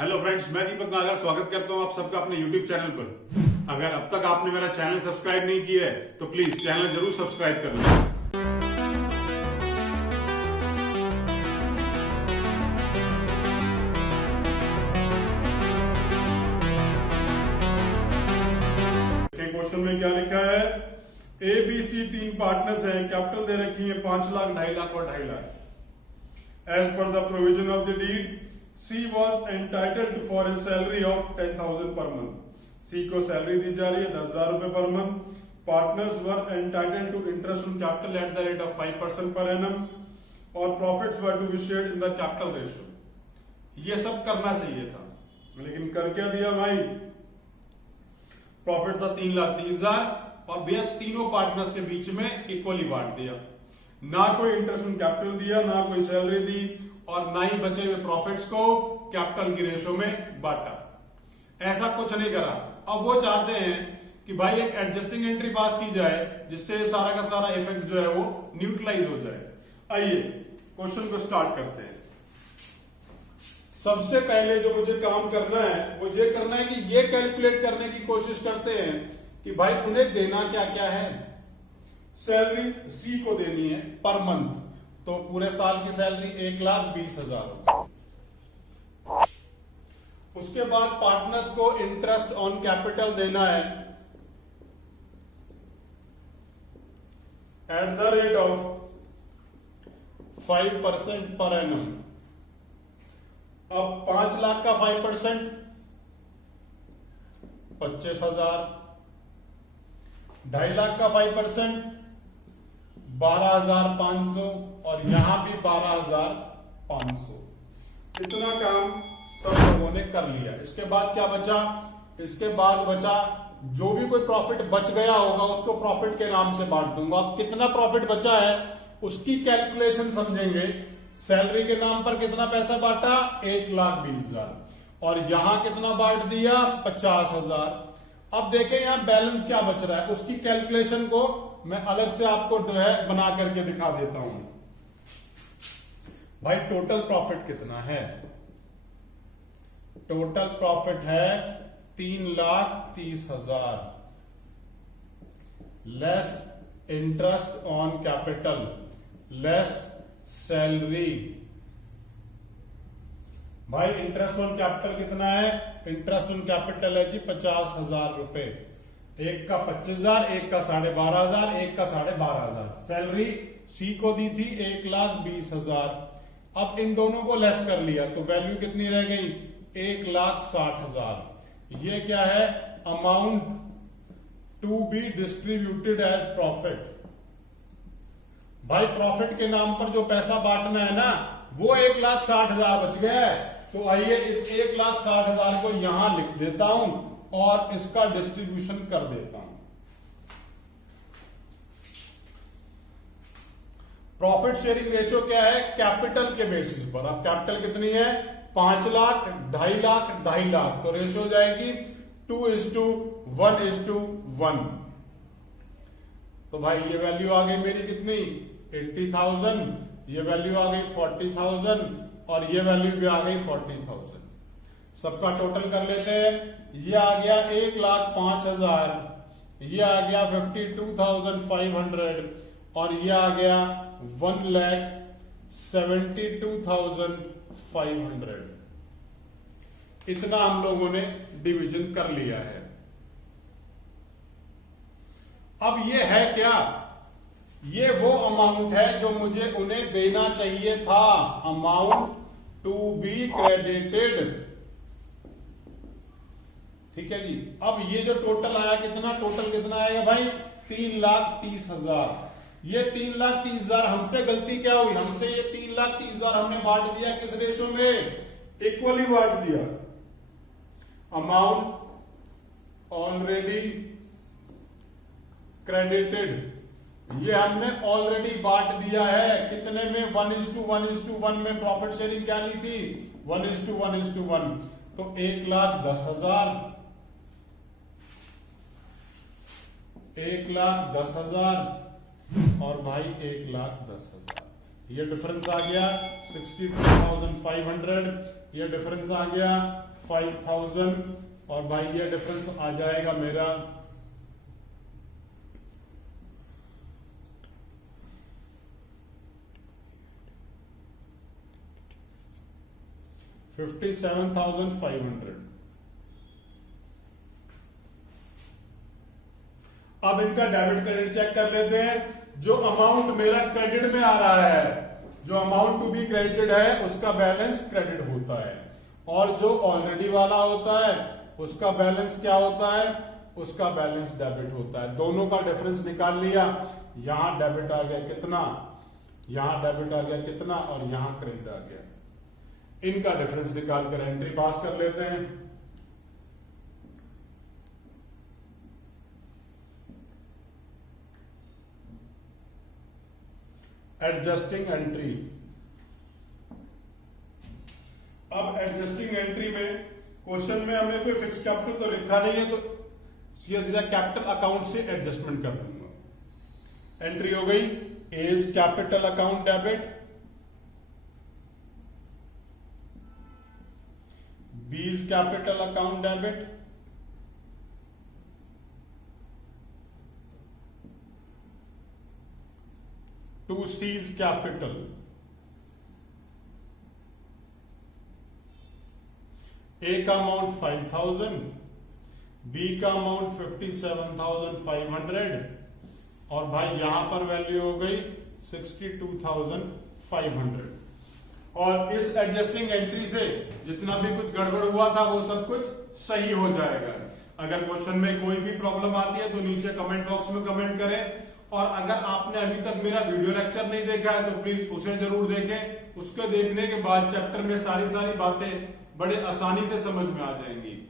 Hello friends, मैं दीपक नागर स्वागत करता हूं आप सबका अपने यूट्यूब चैनल पर। अगर अब तक आपने मेरा चैनल सब्सक्राइब नहीं किया है तो प्लीज चैनल जरूर सब्सक्राइब कर लें। क्वेश्चन में क्या लिखा है? ए बी सी तीन पार्टनर्स हैं, कैपिटल दे रखी है 5 लाख, 2.5 लाख और 2.5 lakh. As per the provision of the deed C was entitled for a salary of 10,000 per month. C को सैलरी दी जा रही है 10,000 रुपए per month. Partners were entitled to interest on capital at the rate of 5% per annum और profits were to be shared in the capital ratio. ये सब करना चाहिए था, लेकिन कर क्या दिया भाई? प्रॉफिट था 3,30,000 और भैया तीनों पार्टनर्स के बीच में इक्वली बांट दिया। ना कोई इंटरेस्ट ऑन कैपिटल दिया, ना कोई सैलरी दी और ना ही बचे हुए प्रॉफिट्स को कैपिटल की रेशो में बांटा। ऐसा कुछ नहीं करा। अब वो चाहते हैं कि भाई एक एडजस्टिंग एंट्री पास की जाए जिससे सारा का सारा इफेक्ट जो है वो न्यूट्रलाइज हो जाए। आइए क्वेश्चन को स्टार्ट करते हैं। सबसे पहले जो मुझे काम करना है वो ये करना है कि ये कैलकुलेट करने की कोशिश करते हैं कि भाई उन्हें देना क्या क्या है। सैलरी सी को देनी है पर मंथ, तो पूरे साल की सैलरी 1,20,000 होगी। उसके बाद पार्टनर्स को इंटरेस्ट ऑन कैपिटल देना है eight the rate of 5% per annum. अब 5 लाख का 5% 25,000, 2.5 लाख का 5% 12,500 और यहां भी 12,500। इतना काम सब लोगों ने कर लिया। इसके बाद क्या बचा? इसके बाद बचा जो भी कोई प्रॉफिट बच गया होगा उसको प्रॉफिट के नाम से बांट दूंगा। अब कितना प्रॉफिट बचा है उसकी कैलकुलेशन समझेंगे। सैलरी के नाम पर कितना पैसा बांटा? 1,20,000 और यहां कितना बांट दिया? 50,000। अब देखें यहां बैलेंस क्या बच रहा है, उसकी कैलकुलेशन को मैं अलग से आपको जो है बना करके दिखा देता हूं। भाई टोटल प्रॉफिट कितना है? टोटल प्रॉफिट है 3,30,000 less interest on capital less salary. भाई इंटरेस्ट ऑन कैपिटल कितना है? इंटरेस्ट ऑन कैपिटल है जी 50,000 रुपए। एक का 25,000, एक का 12,500, एक का 12,500। सैलरी सी को दी थी 1,20,000। अब इन दोनों को लेस कर लिया तो वैल्यू कितनी रह गई? 1,60,000। ये क्या है? Amount to be distributed as profit. भाई प्रॉफिट के नाम पर जो पैसा बांटना है ना वो 1,60,000 बच गया है। तो आइए इस 1,60,000 को यहां लिख देता हूं और इसका डिस्ट्रीब्यूशन कर देता हूं। प्रॉफिट शेयरिंग रेशियो क्या है? कैपिटल के बेसिस पर। अब कैपिटल कितनी है? 5 लाख, 2.5 लाख, 2.5 लाख, तो रेशियो हो जाएगी 2:1:1। तो भाई ये वैल्यू आ गई मेरी कितनी? 80,000। ये वैल्यू आ गई 40,000 और ये वैल्यू भी आ गई 40,000। सबका टोटल कर लेते हैं। ये आ गया 1,05,000, ये आ गया 52,500 और ये आ गया 1,72,500। इतना हम लोगों ने डिवीजन कर लिया है। अब ये है क्या? ये वो अमाउंट है जो मुझे उन्हें देना चाहिए था। Amount to be credited. ठीक है जी। अब ये जो टोटल आया कितना? टोटल कितना आएगा भाई? 3,30,000। ये 3,30,000 हमसे गलती क्या हुई? हमसे ये 3,30,000 हमने बांट दिया किस रेशो में? इक्वली बांट दिया। अमाउंट ऑलरेडी क्रेडिटेड, ये हमने ऑलरेडी बांट दिया है। कितने में? 1:1:1 में प्रॉफिट शेयरिंग क्या ली थी? 1:1:1। तो 1,10,000, 1,10,000 और भाई 1,10,000। ये डिफरेंस आ गया 62,500, ये डिफरेंस आ गया 5,000, और भाई ये डिफरेंस आ जाएगा मेरा 57,500। अब इनका डेबिट क्रेडिट चेक कर लेते हैं। जो अमाउंट मेरा क्रेडिट में आ रहा है, जो अमाउंट टू बी क्रेडिटेड है, उसका बैलेंस क्रेडिट होता है, और जो ऑलरेडी वाला होता है उसका बैलेंस क्या होता है, उसका बैलेंस डेबिट होता है। दोनों का डिफरेंस निकाल लिया। यहां डेबिट आ गया कितना, यहां डेबिट आ गया कितना, और यहां क्रेडिट आ गया। इनका डिफरेंस निकाल कर एंट्री पास कर लेते हैं। Adjusting entry. अब एडजस्टिंग एंट्री में क्वेश्चन में हमें कोई फिक्स कैपिटल तो लिखा नहीं है, तो सीधा कैपिटल अकाउंट से एडजस्टमेंट कर दूंगा। एंट्री हो गई, A is capital account debit, B is capital account debit, to C is capital, A का अमाउंट 5,000, बी का अमाउंट 57,500, और भाई यहां पर वैल्यू हो गई 62,500। और इस एडजस्टिंग एंट्री से जितना भी कुछ गड़बड़ हुआ था वो सब कुछ सही हो जाएगा। अगर क्वेश्चन में कोई भी प्रॉब्लम आती है तो नीचे कमेंट बॉक्स में कमेंट करें, और अगर आपने अभी तक मेरा वीडियो लेक्चर नहीं देखा है तो प्लीज उसे जरूर देखें। उसके देखने के बाद चैप्टर में सारी बातें बड़े आसानी से समझ में आ जाएंगी।